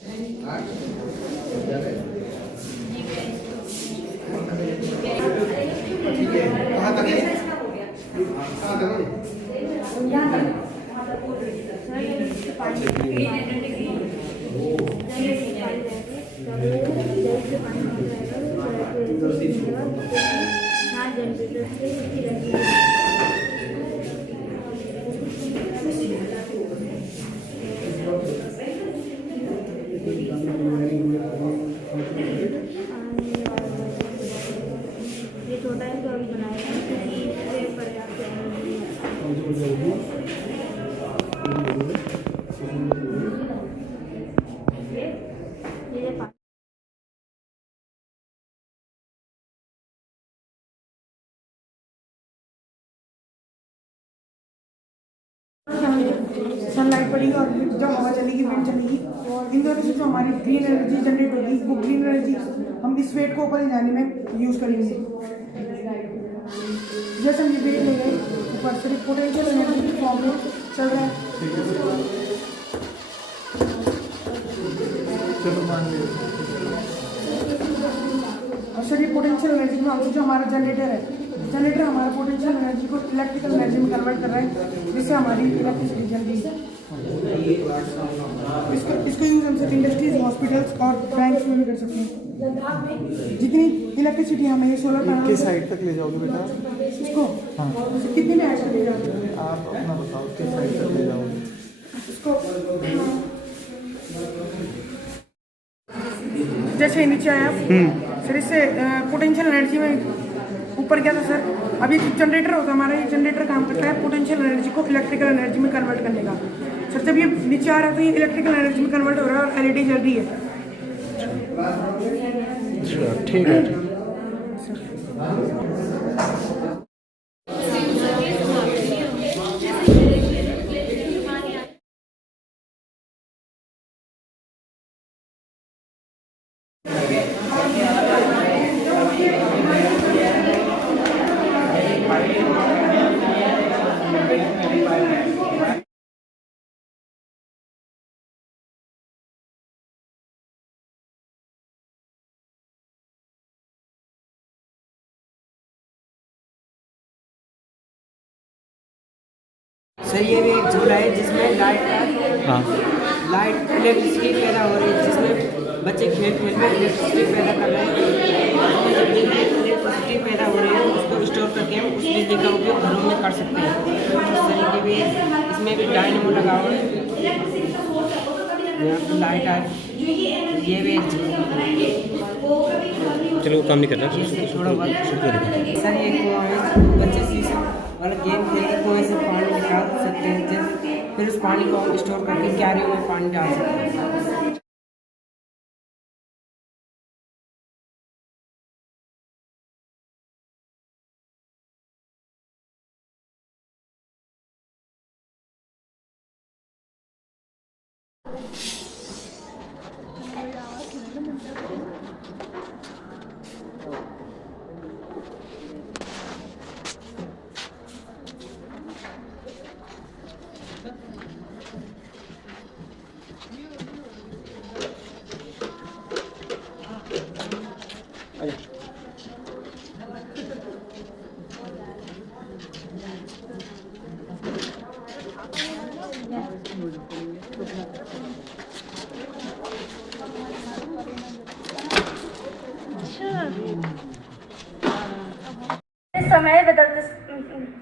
कहाँ तक है? कहाँ तक है? ये छोटा है तो अभी बनाएगा क्योंकि इससे पर्याप्त एनर्जी ये सनलाइट पड़ेगी और जो हवा चलेगी विंड चलेगी इन दोनों से जो हमारी ग्रीन एनर्जी जनरेट होगी वो ग्रीन एनर्जी हम इस वेट को ऊपर ले जाने में यूज़ करेंगे। जैसे हम ये वेट ले गए ऊपर सिर्फ पोटेंशियल एनर्जी की फॉर्म में चल रहा है। और सर ये पोटेंशियल एनर्जी में जो हमारा जनरेटर है, जनरेटर हमारा पोटेंशियल एनर्जी को इलेक्ट्रिकल एनर्जी में कन्वर्ट कर रहा है जिससे हमारी इलेक्ट्रिसिटी जल्दी इसको यूज हम सब इंडस्ट्रीज, हॉस्पिटल्स और बैंक्स में भी कर सकते हैं। जितनी इलेक्ट्रिसिटी हमें सोलर पैनल किस साइड तक ले जाओगे बेटा? इसको हाँ, कितने में ऐड कर ले जाओगे आप अपना बताओ किस साइड तक ले जाओगे? इसको जैसे नीचे आया सर इससे पोटेंशियल एनर्जी में ऊपर क्या था सर, अभी जनरेटर होता है हमारा, ये जनरेटर काम करता है पोटेंशियल एनर्जी को इलेक्ट्रिकल एनर्जी में कन्वर्ट करने का। सर जब ये नीचे आ रहा है तो ये इलेक्ट्रिकल एनर्जी में कन्वर्ट हो रहा है और एलईडी जल रही है। ठीक है। सर ये भी एक झूला है जिसमें लाइट इलेक्ट्रिसिटी पैदा हो रही है, जिसमें बच्चे खेल खेल में इलेक्ट्रिसिटी पैदा कर रहे हैं। जब इलेक्ट्रिसिटी पैदा हो रही है उसको स्टोर करके हम उस बिजली का उपयोग घरों में कर सकते हैं। इस तरीके भी इसमें भी डायनेमो लगा हुआ है, यहाँ पर लाइट आ ये भी चलो वो काम नहीं करना थोड़ा बहुत सर ये कुआं है, बच्चे शीशा वाला गेम खेल के कुएं से पानी निकाल सकते हैं, जैसे फिर उस पानी को हम स्टोर करके क्यारियों में पानी डाल सकते हैं।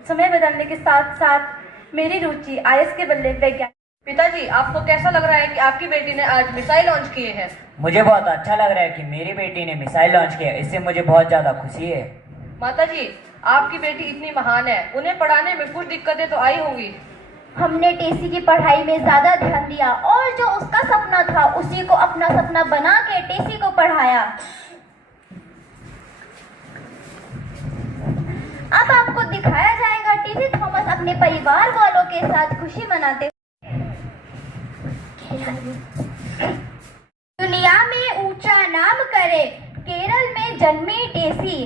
समय बदलने के साथ साथ मेरी रुचि आईएएस के बदले वैज्ञानिक। पिताजी, आपको कैसा लग रहा है कि आपकी बेटी ने आज मिसाइल लॉन्च किए हैं? मुझे बहुत अच्छा लग रहा है कि मेरी बेटी ने मिसाइल लॉन्च किया, इससे मुझे बहुत ज़्यादा खुशी है। माताजी, आपकी बेटी इतनी महान है, उन्हें पढ़ाने में कुछ दिक्कतें तो आई होंगी। हमने टेसी की पढ़ाई में ज्यादा ध्यान दिया और जो उसका सपना था उसी को अपना सपना बना के टेसी को पढ़ाया। अब आपको दिखाया जाएगा टीसी थॉमस अपने परिवार वालों के साथ खुशी मनाते। दुनिया में ऊंचा नाम करे, केरल में जन्मी टेसी,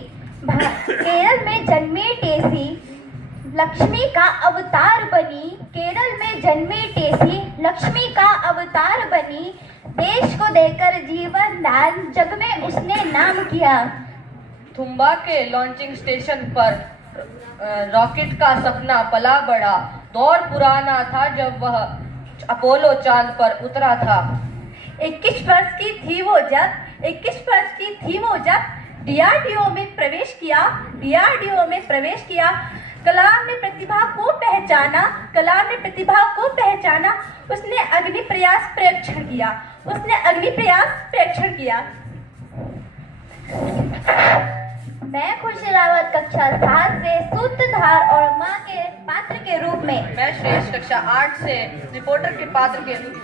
केरल में जन्मी टेसी लक्ष्मी का अवतार बनी, केरल में जन्मी टेसी लक्ष्मी का अवतार बनी। देश को देकर जीवन दान जग में उसने नाम किया। थुम्बा के लॉन्चिंग स्टेशन पर रॉकेट का सपना पला बड़ा। दौर पुराना था जब वह अपोलो चांद पर उतरा था। 21 वर्ष की थी वो जब डीआरडीओ में प्रवेश किया। कलाम ने प्रतिभा को पहचाना। उसने अग्नि प्रयास परीक्षण किया। मैं खुर्शीद रावत कक्षा 7 से सूत्रधार और मां के पात्र के रूप में। मैं श्रेष्ठ कक्षा 8 से रिपोर्टर के पात्र के रूप में।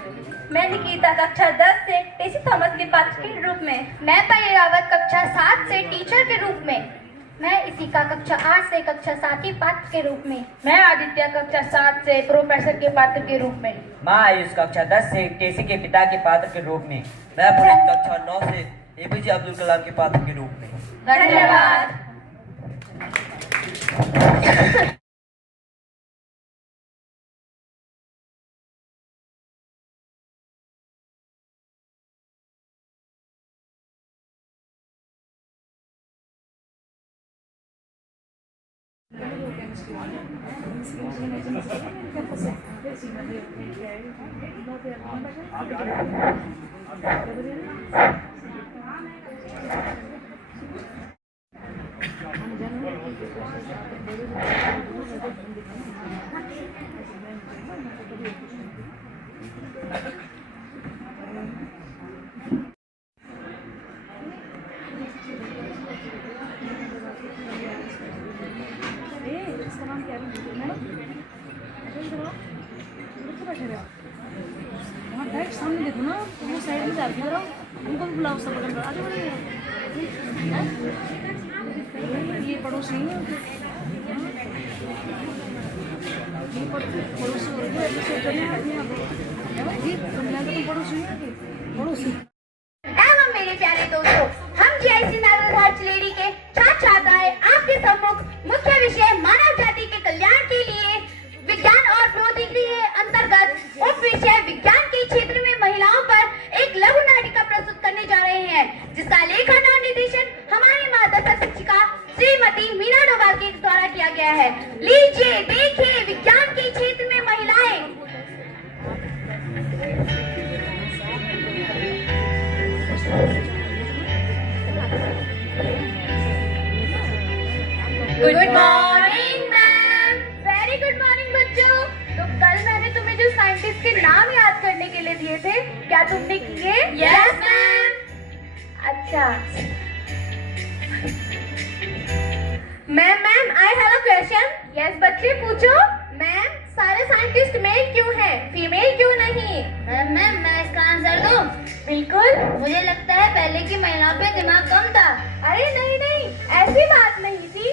मैं निकिता कक्षा 10 से टेसी थॉमस के पात्र के रूप में। मैं परी रावत कक्षा 7 से टीचर के रूप में। मैं इसिका कक्षा 8 से कक्षा 7 पात्र के रूप में। मैं आदित्य कक्षा 7 से प्रोफेसर के पात्र के रूप में। मैं आयुष कक्षा 10 से टेसी के पिता के पात्र के रूप में। मैं पुनीत कक्षा 9 से एपीजे अब्दुल कलाम के पात्र के रूप में। धन्यवाद। सामने देखो ना, वो साइड में जाती है, उनको भी बुलाओ, सब बगल में आगे बढ़िए। ये पड़ोसी है, ये पड़ोसी हो रही है, ऐसे करने आती है जी, तुमने तो पड़ोसी है, पड़ोसी। एवं मेरे प्यारे दोस्तों, हम जीआईसी नागरिक हार्ट लेडी के छात्र छात्राएं आपके सम्मुख मुख्य विषय मानव जाति के कल्याण के लिए विज्ञान और प्रौद्योगिकी के अंतर्गत उप विषय विज्ञान के क्षेत्र में महिलाओं पर एक लघु नाटिका प्रस्तुत करने जा रहे हैं, जिसका लेखन और निर्देशन हमारी मार्गदर्शक शिक्षिका श्रीमती मीना डोभाल के द्वारा किया गया है। लीजिए देखिए विज्ञान के क्षेत्र में महिलाएं। Good morning ma'am. Very good morning बच्चों। तो कल मैंने तुम्हें जो साइंटिस्ट के नाम याद करने के लिए दिए थे, क्या तुमने किए? Yes ma'am. अच्छा ma'am I have a question. Yes बच्चे पूछो। मैम सारे साइंटिस्ट मेल क्यों हैं, फीमेल क्यों नहीं? मैम मैं इसका आंसर दूं? बिल्कुल। मुझे लगता है पहले की महिलाओं पे दिमाग कम था। अरे नहीं, ऐसी बात नहीं थी।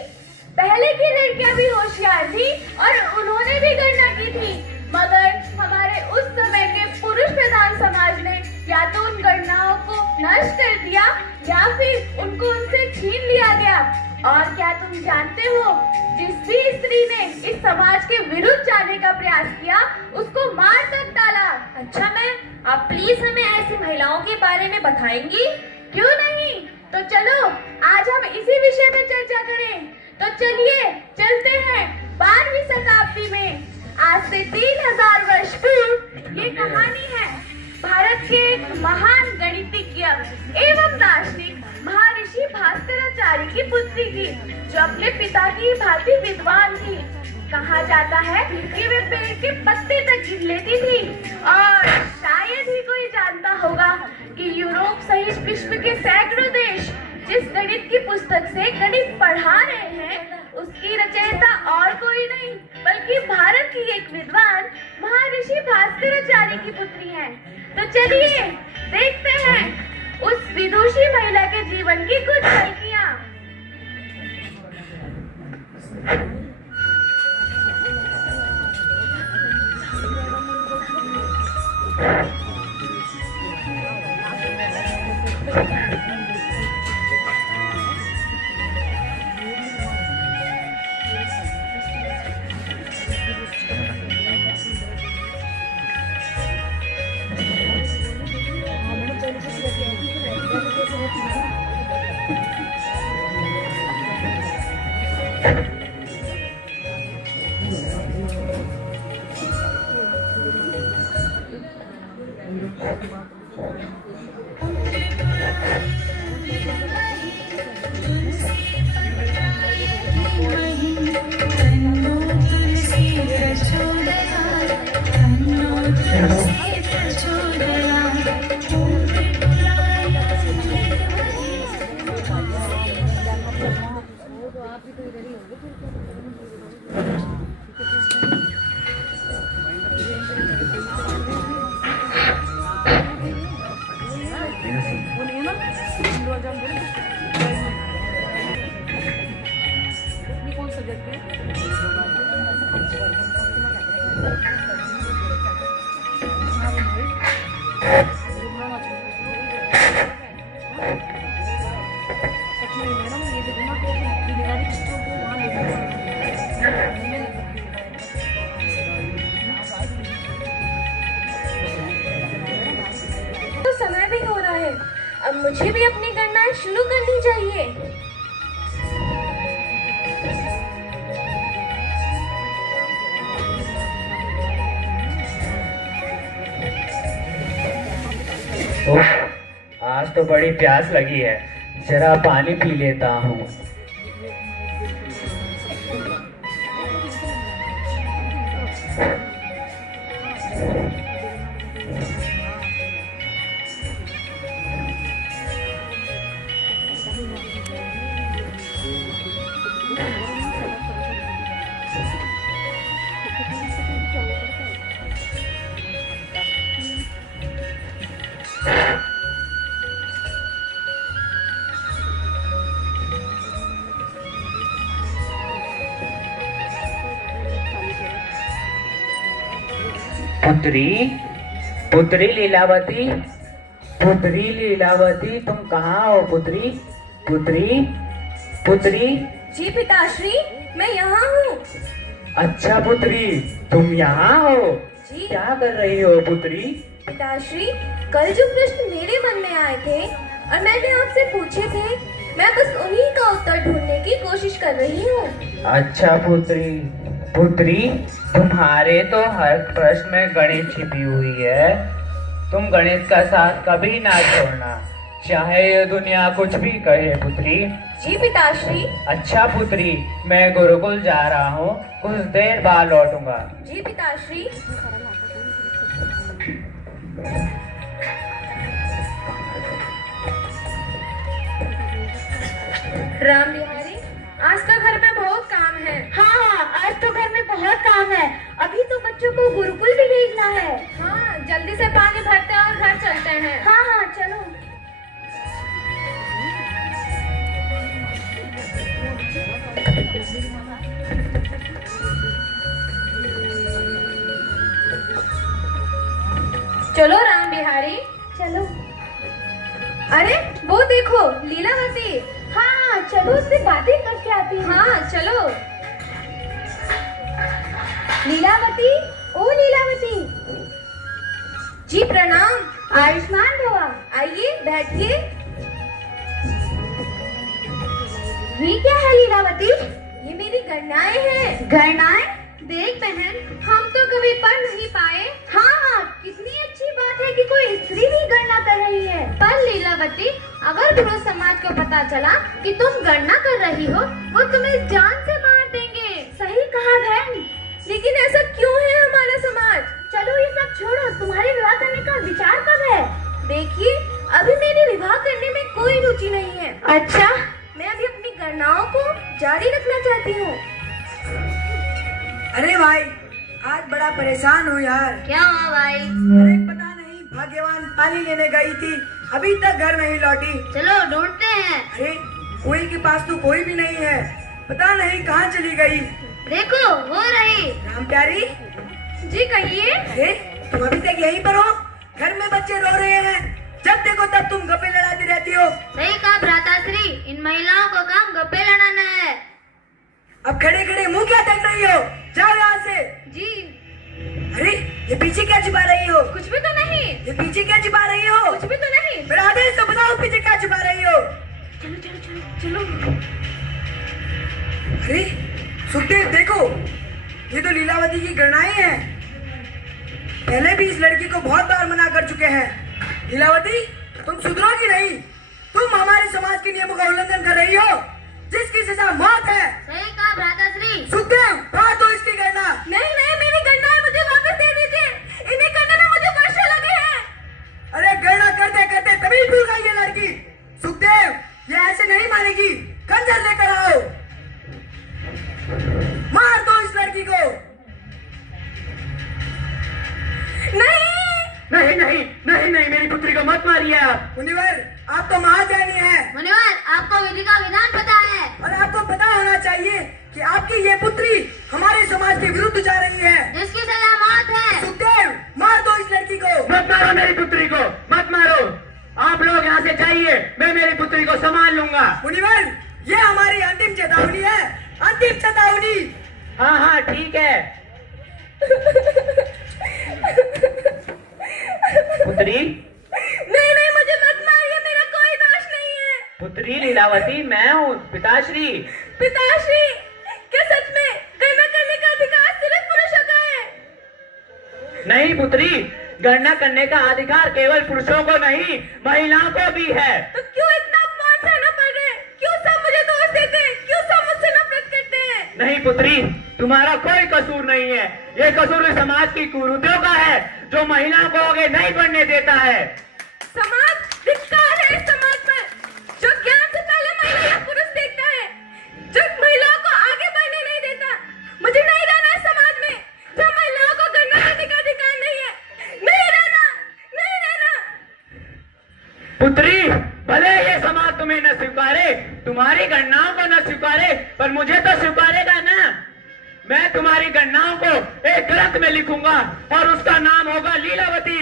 पहले की लड़कियां भी होशियार थी और उन्होंने भी गणना की थी, मगर हमारे उस समय के पुरुष प्रधान समाज ने या तो उन गणनाओं को नष्ट कर दिया या फिर उनको उनसे छीन लिया गया। और क्या तुम जानते हो, जिस भी स्त्री ने इस समाज के विरुद्ध जाने का प्रयास किया उसको मार तक डाला। अच्छा मैम, आप प्लीज हमें ऐसी महिलाओं के बारे में बताएंगी? क्यों नहीं, तो चलो आज हम इसी विषय में चर्चा करें। तो चलिए चलते हैं 12वीं शताब्दी में। आज से 3000 वर्ष पूर्व ये कहानी है भारत के महान गणितज्ञ एवं दार्शनिक महर्षि भास्कराचार्य की पुत्री की, जो अपने पिता की भांति विद्वान थी। कहा जाता है कि वे पेड़ के पत्ते तक गिन लेती थी। और शायद ही कोई जानता होगा कि यूरोप सहित विश्व के सैकड़ों देश जिस गणित की पुस्तक से गणित पढ़ा रहे हैं, उसकी रचयिता और कोई नहीं बल्कि भारत की एक विद्वान महर्षि भास्कराचार्य की पुत्री है। तो चलिए देखते हैं उस विदुषी महिला के जीवन की कुछ झलकियां। कौन सब्जेक्ट है? तो समय भी हो रहा है, अब मुझे भी अपनी गणना शुरू करनी चाहिए। ओह, आज तो बड़ी प्यास लगी है, जरा पानी पी लेता हूँ। पुत्री, पुत्री लीलावती, पुत्री लीलावती, तुम कहाँ हो पुत्री? पुत्री, पुत्री। जी पिताश्री, मैं यहाँ हूँ। अच्छा पुत्री, तुम यहाँ हो? जी। क्या कर रही हो पुत्री? पिताश्री, कल जो प्रश्न मेरे मन में आए थे और मैंने आपसे पूछे थे, मैं बस उन्हीं का उत्तर ढूंढने की कोशिश कर रही हूँ। अच्छा पुत्री, पुत्री, तुम्हारे तो हर प्रश्न में गणित छिपी हुई है। तुम गणित का साथ कभी ना छोड़ना, चाहे ये दुनिया कुछ भी कहे पुत्री। जी पिताश्री। अच्छा पुत्री, मैं गुरुकुल जा रहा हूँ, कुछ देर बाद लौटूंगा। जी पिताश्री। राम बिहारी, आज तो घर में बहुत काम है। हाँ, आज तो घर में बहुत काम है। अभी तो बच्चों को गुरुकुल भी भेजना है। हाँ, जल्दी से पानी भरते हैं और घर चलते हैं। हाँ हाँ, चलो। चलो राम बिहारी, चलो। अरे वो देखो, लीलावती। हाँ, चलो उससे बातें करके आती हूँ। हाँ, चलो। लीलावती, ओ लीलावती। जी प्रणाम। आयुष्मान भवा। आइए बैठिए। ये क्या है लीलावती? ये मेरी गणनाएं हैं। गणनाएं? देख बहन, हम तो कभी पढ़ नहीं पाए। हाँ हाँ, कितनी अच्छी बात है कि कोई स्त्री भी गणना कर रही है। पर लीलावती, अगर पुरुष समाज को पता चला कि तुम गणना कर रही हो, वो तुम्हें जान से मार देंगे। सही कहा बहन, लेकिन ऐसा क्यों है हमारा समाज? चलो ये सब छोड़ो, तुम्हारे विवाह करने का विचार कब है? देखिए, अभी मेरी विवाह करने में कोई रुचि नहीं है। अच्छा, मैं अभी अपनी गणनाओं को जारी रखना चाहती हूँ। अरे भाई, आज बड़ा परेशान हूँ यार। क्या हुआ भाई? अरे पता नहीं, भाग्यवान पानी लेने गई थी, अभी तक घर नहीं लौटी। चलो ढूंढते हैं। अरे कुएं के पास तो कोई भी नहीं है, पता नहीं कहाँ चली गई। देखो, वो रही। राम प्यारी। जी कहिए। अरे तुम अभी तक यहीं पर हो? घर में बच्चे रो रहे हैं, जब देखो तब तुम गप्पे लड़ाती रहती हो। सही कहा भ्राताश्री, इन महिलाओं को काम गप्पे लड़ाना है। अब खड़े खड़े मुंह क्या देख रही हो? जाओ यहाँ से। जी। अरे ये पीछे क्या छिपा रही हो? कुछ भी तो नहीं। ये पीछे क्या छिपा रही हो? कुछ भी तो नहीं। मेरा आदेश तो बताओ, पीछे क्या छिपा रही हो? चलो चलो चलो चलो। अरे सुखदेव देखो, ये तो लीलावती की गणनाएं हैं। पहले भी इस लड़की को बहुत बार मना कर चुके चुके हैं। लीलावती, तुम सुधरोगी नहीं। तुम हमारे समाज के नियमों का उल्लंघन कर रही हो, जिसकी सजा मौत है। सही कहा भ्राताश्री। सुखदेव, बात तो इसकी गणना। नहीं नहीं, मेरी गणना मुझे वापस दे दीजिए। इन्हें करने में मुझे वर्षों लगे हैं। अरे गणना करते करते तभी भूल गई ये लड़की। सुखदेव, ये ऐसे नहीं मानेगी। खंजर लेकर आओ, मार दो इस लड़की को। नहीं नहीं नहीं नहीं नहीं, मेरी पुत्री को मत मारिए आप। मुनिवर, आप तो महाज्ञानी हैं मुनिवर, आपको विधि का विधान पता है और आपको पता होना चाहिए कि आपकी ये पुत्री हमारे समाज के विरुद्ध जा रही है, जिसकी सजा मौत है। सुखदेव, मार दो इस लड़की को। मत मारो मेरी पुत्री को, मत मारो। आप लोग यहाँ से जाइए, मैं मेरी पुत्री को संभाल लूंगा। मुनिवर, ये हमारी अंतिम चेतावनी है, अंतिम चेतावनी। हाँ हाँ ठीक है। पुत्री, नहीं नहीं, मुझे मत मारिए, मेरा कोई दोष नहीं है। पुत्री लीलावती, मैं हूँ पिताश्री। पिताश्री, क्या सच में गणना करने का अधिकार सिर्फ पुरुषों का है? नहीं पुत्री, गणना करने का अधिकार केवल पुरुषों को नहीं, महिलाओं को भी है। तो क्यों इतना अपमान सहना पड़ रहा है? क्यों सब मुझे दोष देते हैं? क्यों सब मुझसे नफरत करते हैं? नहीं पुत्री, तुम्हारा कोई कसूर नहीं है। ये कसूर इस समाज की कुरीतियों का है, जो महिलाओं को आगे नहीं बढ़ने देता है। समाज धिक्कार है इस समाज पर, जो ज्ञान से पहले महिला या पुरुष देखता है, जो महिलाओं को आगे बढ़ने नहीं देता। मुझे नहीं रहना इस समाज में, जहाँ महिलाओं को गणना करने का अधिकार नहीं है। नहीं रहना, नहीं रहना। पुत्री, भले ये समाज तुम्हें न स्वीकारे, तुम्हारी गणनाओं को न स्वीकारे, पर मुझे तो स्वीकारेगा ना। मैं तुम्हारी गणनाओं को एक ग्रंथ में लिखूंगा और उसका नाम होगा लीलावती।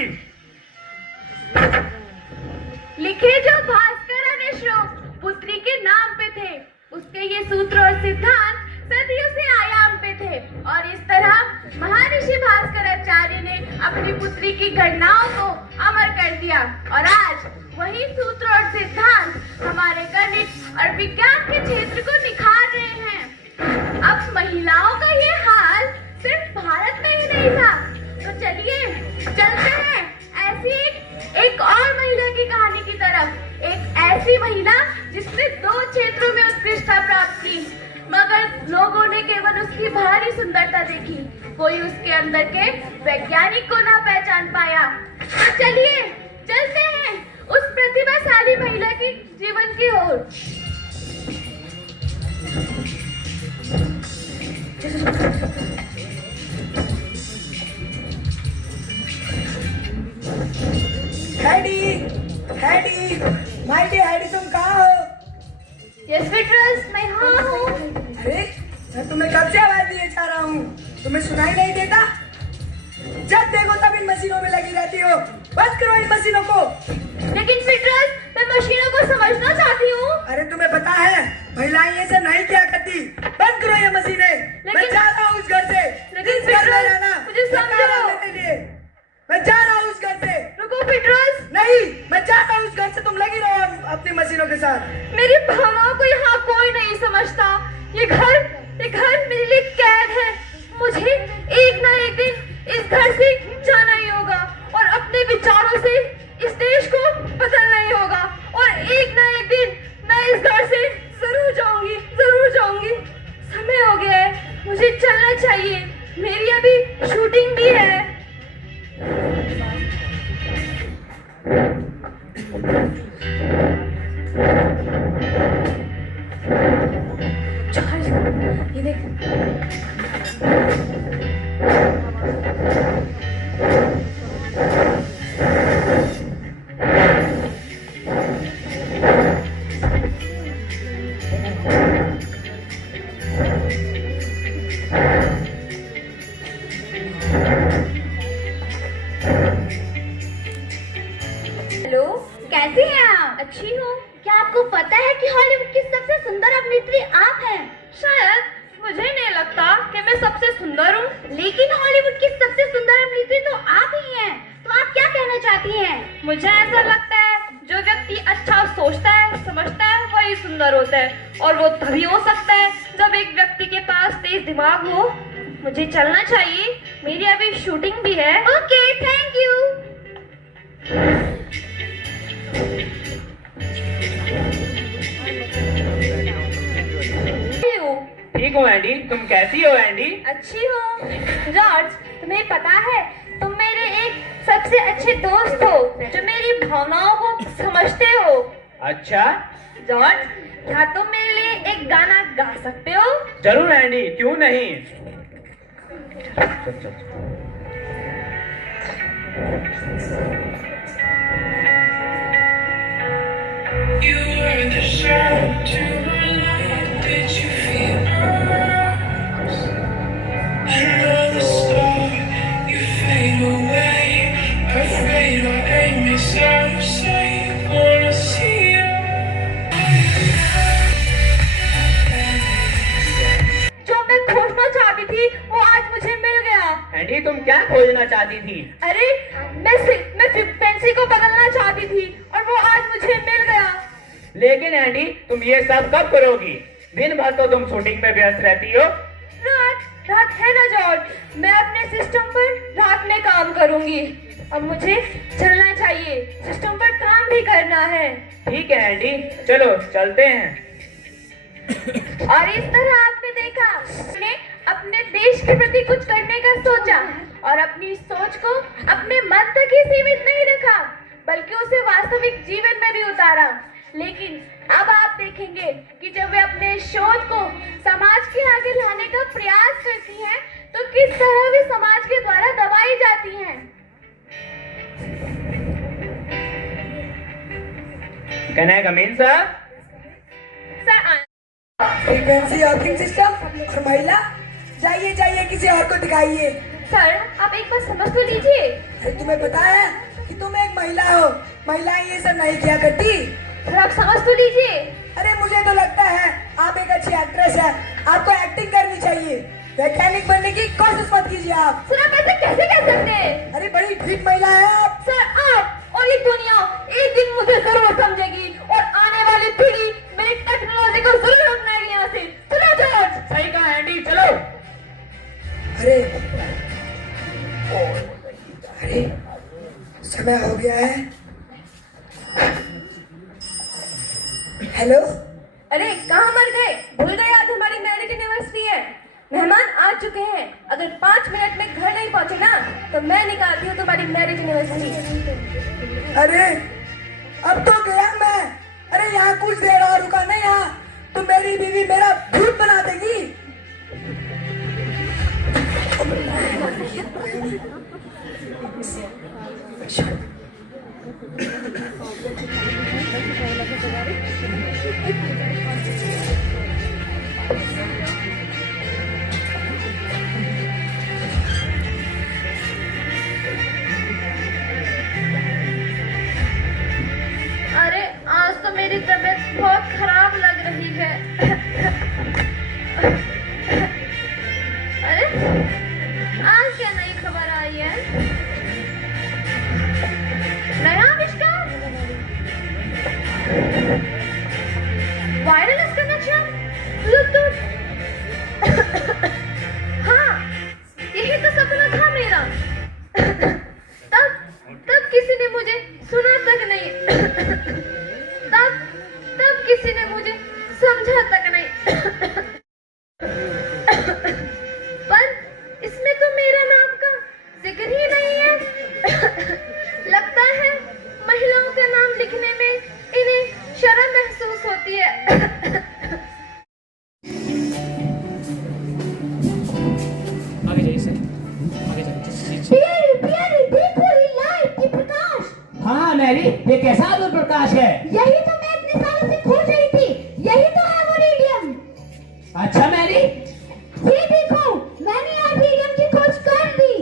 लिखे जो भास्कर अनिश्रो पुत्री के नाम पे थे, उसके ये सूत्र और सिद्धांत सदियों से आयाम पे थे। और इस तरह महर्षि भास्कर आचार्य ने अपनी पुत्री की गणनाओं को अमर कर दिया। और आज वही सूत्र और सिद्धांत हमारे गणित और विज्ञान के क्षेत्र को निखार रहे हैं। अब महिलाओं का ये हाल सिर्फ भारत में ही नहीं था। तो चलिए चलते हैं ऐसी एक और महिला की कहानी की तरफ। एक ऐसी महिला जिसने 2 क्षेत्रों में उत्कृष्टता प्राप्त की, मगर लोगों ने केवल उसकी बाहरी सुंदरता देखी, कोई उसके अंदर के वैज्ञानिक को ना पहचान पाया। तो चलिए चलते हैं उस प्रतिभाशाली महिला की जीवन की ओर। हैडी, हैडी, माय डियर हैडी, तुम कहाँ हो? यस विट्रस, मैं यहाँ हूँ। अरे, मैं तुम्हें कब से आवाज दिए जा रहा हूँ, तुम्हें सुनाई नहीं देता? जब देखो तब इन मशीनों में लगी रहती हो। बंद करो इन मशीनों को। लेकिन विट्रस, मैं मशीनों को समझना चाहती हूँ। अरे तुम्हें पता है महिलाएं ये सब नहीं किया करती। बंद करो ये मशीनें। मैं जा रहा हूँ उस घर से। लेकिन इस घर में विट्रस, रहना। मुझे समझाओ। मैं जा रहा हूँ उस घर से। रुको विट्रस, नहीं, मैं जाता हूँ उस घर से। तुम लगी रहो अपनी मशीनों के साथ। मेरी भावनाओं को यहाँ कोई नहीं समझता। ये घर मेरे लिए कैद है। मुझे एक ना एक दिन इस घर से जाना ही होगा और अपने विचारों से इस देश को बदलना ही होगा। और एक ना एक दिन मैं इस घर से जरूर जाऊंगी, जरूर जाऊंगी। समय हो गया है, मुझे चलना चाहिए। मेरी अभी शूटिंग भी है। ये देख, हेलो, कैसी हैं आप? अच्छी हूँ। क्या आपको पता है कि हॉलीवुड की सबसे सुंदर अभिनेत्री आप हैं? शायद, मुझे नहीं लगता कि मैं सबसे सुंदर हूँ। लेकिन हॉलीवुड की सबसे सुंदर अभिनेत्री तो आप ही हैं। तो आप क्या कहना चाहती हैं? मुझे ऐसा लगता है जो व्यक्ति अच्छा सोचता है, समझता है, वही सुंदर होता है। और वो तभी हो सकता है जब एक व्यक्ति के पास तेज दिमाग हो। मुझे चलना चाहिए, मेरी अभी शूटिंग भी है। Okay, thank you. ठीक हूँ एंडी, तुम कैसी हो एंडी? अच्छी हो। जॉर्ज, तुम्हें पता है तुम मेरे एक सबसे अच्छे दोस्त हो जो मेरी भावनाओं को समझते हो। अच्छा, जॉर्ज, क्या तुम मेरे लिए एक गाना गा सकते हो? जरूर एंडी, क्यों नहीं। You were the shadow to my light. Did you feel us? Another star, you fade away. Afraid our aim is out of sight. Wanna see you. जो मैं खोजना चाहती थी वो आज मुझे मिल गया। एंडी, तुम क्या खोजना चाहती थी? अरे मैं फैंसी को बदलना चाहती थी और वो आज मुझे मिल गया। लेकिन एंडी, तुम ये सब कब करोगी? दिन भर तो तुम शूटिंग में व्यस्त रहती हो। रात है ना जॉर्ज, मैं अपने सिस्टम पर रात में काम करूंगी। अब मुझे चलना चाहिए, सिस्टम पर काम भी करना है। ठीक है एंडी, चलो चलते हैं। और इस तरह आपने देखा, मैंने अपने देश के प्रति कुछ करने का सोचा और अपनी सोच को अपने मन तक ही सीमित नहीं रखा, बल्कि उसे वास्तविक जीवन में भी उतारा। लेकिन अब आप देखेंगे कि जब वे अपने शोध को समाज के आगे लाने का प्रयास करती हैं, तो किस तरह वे समाज के द्वारा दबाई जाती हैं। Can I come in, sir? Frequency ordering system और महिला, जाइए जाइए किसी और को दिखाइए। सर, आप एक बार समझ तो लीजिए। अरे तुम्हें पता है कि तुम एक महिला हो, महिलाएं ये सब नहीं किया करती। सर, आप समझ तो लीजिए। अरे मुझे तो लगता है आप एक अच्छी एक्ट्रेस है, आपको एक्टिंग करनी चाहिए। वैज्ञानिक बनने की कोशिश मत कीजिए आप। सर, आप ऐसे कैसे कह सकते हैं? अरे बड़ी ठीक महिला है आप। सर, आप और ये दुनिया एक दिन मुझे जरूर समझेगी और आने वाली पीढ़ी मेरी टेक्नोलॉजी को जरूर अपनाएगी। यहाँ से चलो जॉर्ज। सही कहा एंडी, चलो। अरे समय हो गया है। हेलो, अरे कहाँ मर गए? भूल गए आज हमारी मैरिज एनिवर्सरी है। मेहमान आ चुके हैं। अगर 5 मिनट में घर नहीं पहुंचे ना, तो मैं निकालती हूँ तुम्हारी मैरिज एनिवर्सरी। अरे अब तो गया मैं। अरे यहाँ कुछ देर और रुका नहीं, यहाँ तो मेरी बीवी मेरा भूत बना देगी। अरे आज तो मेरी तबीयत बहुत खराब लग रही है। अरे आज क्या नई खबर आई है? नया आविष्कार, वायरलेस कनेक्शन, ब्लूटूथ। हाँ, यही तो सपना था मेरा। तब किसी ने मुझे सुना तक नहीं। तब किसी ने मुझे समझा तक नहीं। पर इसमें तो मेरा नाम का जिक्र ही नहीं है। लगता है महिलाओं का नाम लिखने में इन्हें शर्म महसूस होती है। आगे जाइए सर, आगे जाइए। प्यारी देखो ये लाइट की प्रकाश। हाँ मैरी, ये कैसा अद्भुत प्रकाश है? यही तो मैं इतने सालों से खोज रही थी। यही तो है वो रेडियम। अच्छा मैरी, ये देखो, मैंने आज रेडियम की खोज कर दी।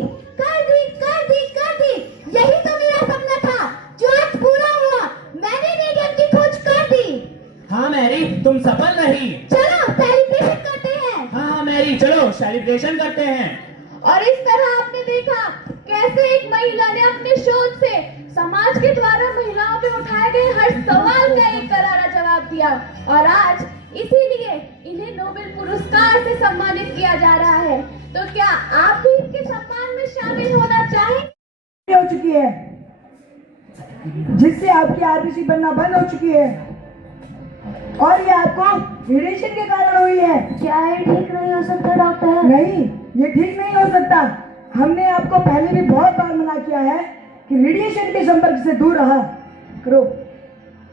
यही तो मेरा सपना था जो आज पूरा हुआ। मैंने रेडियम की खोज कर दी। हाँ मैरी, तुम सफल रही। चलो सेलिब्रेशन करते हैं। हाँ मैरी, चलो सेलिब्रेशन करते हैं। और इस तरह आपने देखा कैसे एक महिला ने अपने शोध से समाज के द्वारा महिलाओं पे उठाए गए हर सवाल का एक करारा जवाब दिया। और आज इसीलिए इन्हें नोबेल पुरस्कार से सम्मानित किया जा रहा है। तो क्या आप भी इनके सम्मान में शामिल होना चाहें? हो चुकी है। जिससे आपकी आरबीसी बनना बंद हो चुकी है और ये आपको रेडिएशन के कारण हुई है। क्या ये ठीक नहीं हो सकता डॉक्टर? नहीं, ये ठीक नहीं हो सकता। हमने आपको पहले भी बहुत बार मना किया है कि रेडिएशन के संपर्क से दूर रहा करो।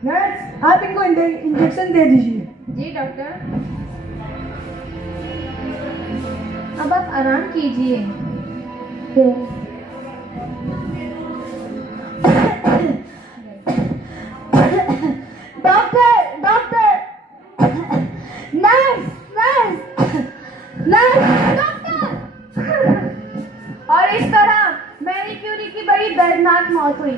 नर्स, आप इनको इंजेक्शन दे दीजिए। जी डॉक्टर। अब आप आराम कीजिए। Doctor doctor, nurse nurse nurse, doctor. और इस तरह मैरी क्यूरी की बड़ी दर्दनाक मौत हुई।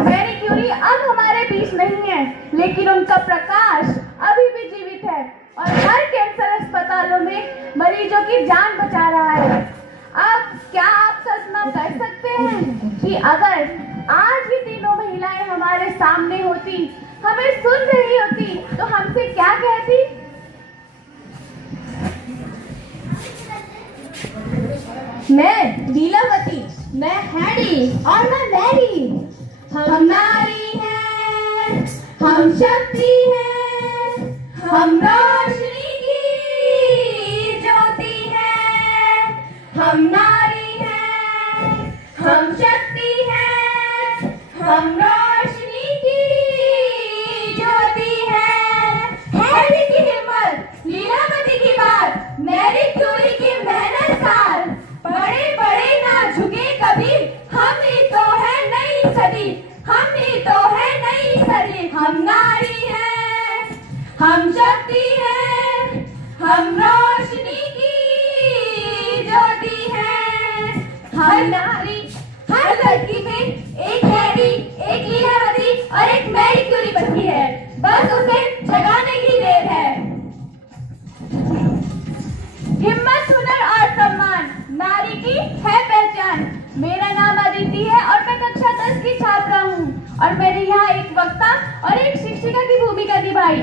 मैरी क्यूरी अब हमारे बीच नहीं है, लेकिन उनका प्रकाश अभी भी जीवित है और हर कैंसर अस्पतालों में मरीजों की जान बचा रहा है। अब क्या आप कल्पना कर सकते हैं कि अगर आज ही तीनों महिलाएं हमारे सामने होती, हमें सुन रही होती, तो हमसे क्या कहती? मैं लीलावती, मैं हैरी और मैं मैरी। हम नारी हैं, हम शक्ति हैं, हम रोशनी की ज्योति हैं। हम नारी हैं, हम शक्ति हैं, हम रोशनी की ज्योति हैं। हैरी की हिम्मत, लीलावती की बात, मैरी क्यूरी की मेहनत सार, बड़े बड़े ना झुके कभी, हम ही तो है नई सदी, हम ही तो है नई सदी। हम नारी हैं, हम शक्ति हैं, हम रोशनी की ज्योति हैं। हर नारी, हर लड़की में एक हैरी, एक लीलावती और एक मैरी क्यूरी बची है, बस उसे जगाने की देर है। हिम्मत, हुनर और सम्मान नारी की है पहचान। मेरा नाम अदिति है और मैं कक्षा 10 की छात्रा हूँ और मैंने यहाँ एक वक्ता और एक शिक्षिका की भूमिका निभाई।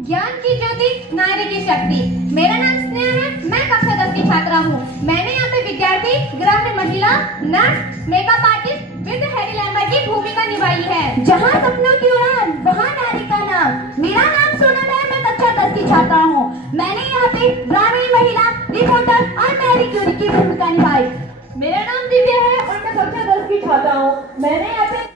ज्ञान की ज्योति, नारी की शक्ति। मेरा नाम स्नेहा है, मैं कक्षा 10 की छात्रा हूँ। मैंने यहाँ पे विद्यार्थी, ग्रामीण महिला, nurse, makeup artist with Harry Lambert की भूमिका निभाई है। जहाँ सपनों की उड़ान, वहाँ नारी का नाम। मेरा नाम सोनम है, मैं कक्षा 10 की छात्रा हूँ। मैंने यहाँ पे ग्रामीण महिला, रिपोर्टर और मैरी क्यूरी की भूमिका निभाई। मेरा नाम दिव्या है और मैं कक्षा 10 की छात्रा हूँ। मैंने यहाँ पे